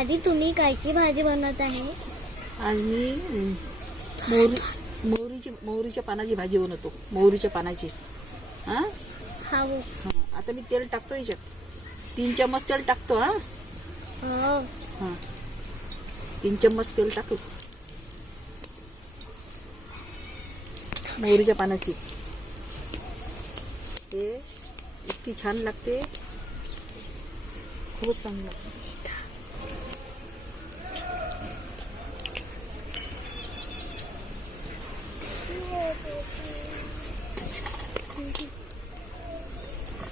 आधी तुम्ही कायची भाजी बनवत आहे? आज मी मोहरी मोहरीची मोहरीच्या पानाची भाजी बनवतो. मोहरीच्या पानाची. हां? खाऊ हां. आता मी तेल टाकतो याच्यात. तीन चम्मच तेल टाकतो हां? हो. हां. तीन चम्मच तेल टाकू. मोहरीच्या पानाची. ते इतकी छान लागते. खूप चांगलं लागते.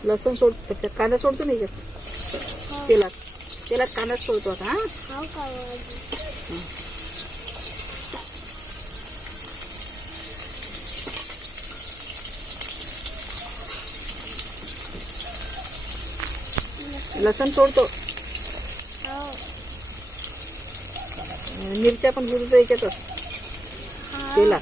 लसूण सोड कांदा सोडतो ना याच्यात? तेलात. तेलात कांदा सोडतो आता हा. लसण सोडतो. मिरच्या पण गिरतो याच्यातच. तेलात.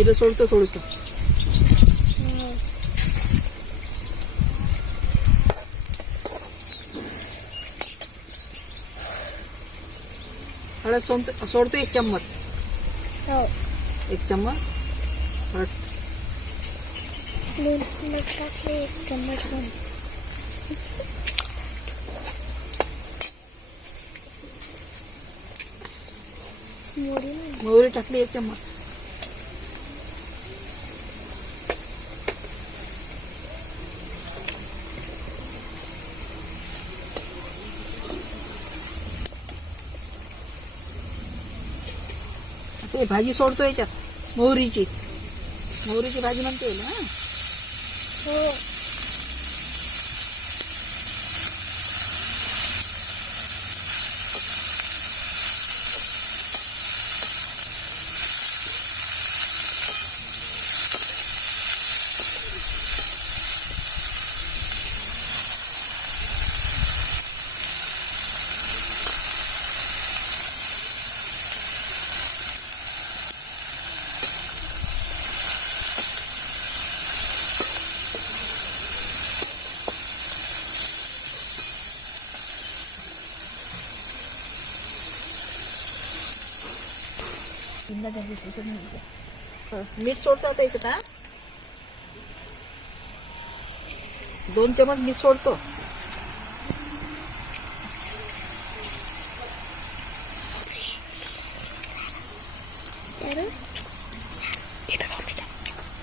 जिरं सोडतो थोडस. हळद सोडतो सोडतो एक चम्मच हो एक चम्मच एक चम्मच. मोहरी टाकली एक चम्मच ते भाजी सोडतो याच्यात. मोहरीची. मोहरीची भाजी म्हणते ना? हो. मीठ सोडतो आता हा? दोन चमच मीठ सोडतो.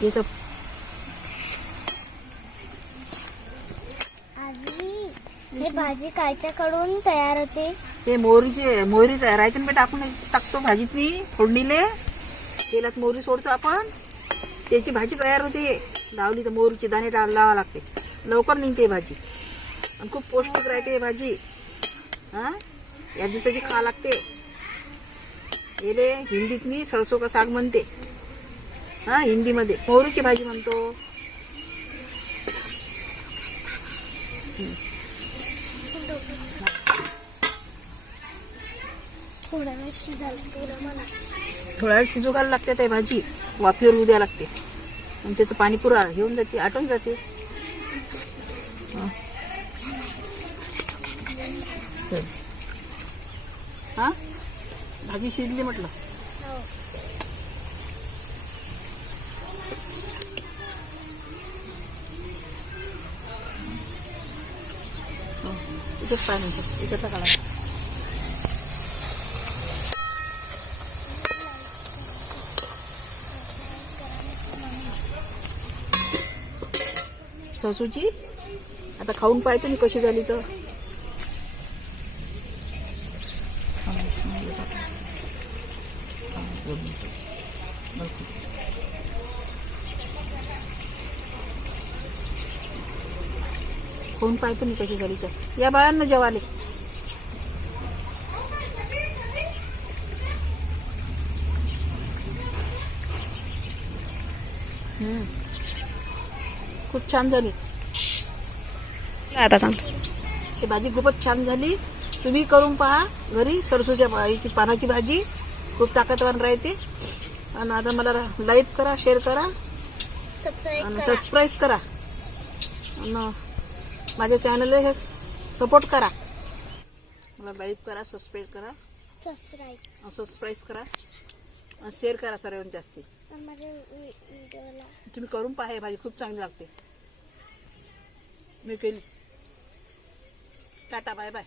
याचं हे भाजी कायच्याकडून तयार होते? ते मोहरीचे मोहरी रायतन मी टाकून टाकतो भाजीत मी फोडणीले. तेलात मोहरी सोडतो आपण. त्याची भाजी तयार होते. लावली तर मोहरीचे दाणे टाक लावा लागते. लवकर निघते भाजी. आणि खूप पौष्टिक राहते ही भाजी. हा? या दिवसाची खा लागते. येले हिंदीत मी सरसो का साग म्हणते. हा हिंदीमध्ये. मोहरीची भाजी म्हणतो. थोडा वेळ शिजायला मला थोडा वेळ शिजू घालायला लागते ते भाजी. वाफीवर उद्या लागते. आणि त्याचं पाणी पुरा घेऊन जाते आटून जाते. हां? भाजी शिजली म्हटलं. हो. याच्यात पाय काढा तसूची आता खाऊन पाहतो मी कशी झाली तर. खाऊन पाहतो मी कशी झाली तर. या बाळांना जेवाले. हम्म. खूप छान झाली. आता सांग ते भाजी खूपच छान झाली. तुम्ही करून पहा घरी सरसूच्या भाजीची पानाची भाजी. खूप ताकदवान राहते. आणि आता मला लाईक करा शेअर करा. सबस्क्राईब आणि करा. सबस्क्राईब करा. आणि माझ्या चॅनलला हे सपोर्ट करा. मला लाईक करा सबस्क्राईब करा. सबस्क्राईब सबस्क्राईब करा. आणि शेअर करा सर्वांनी जास्ती. आणि माझ्या व्हि- व्हिडिओला तुम्ही करून पहा ही भाजी खूप चांगली लागते. मी केली. Tata bye bye.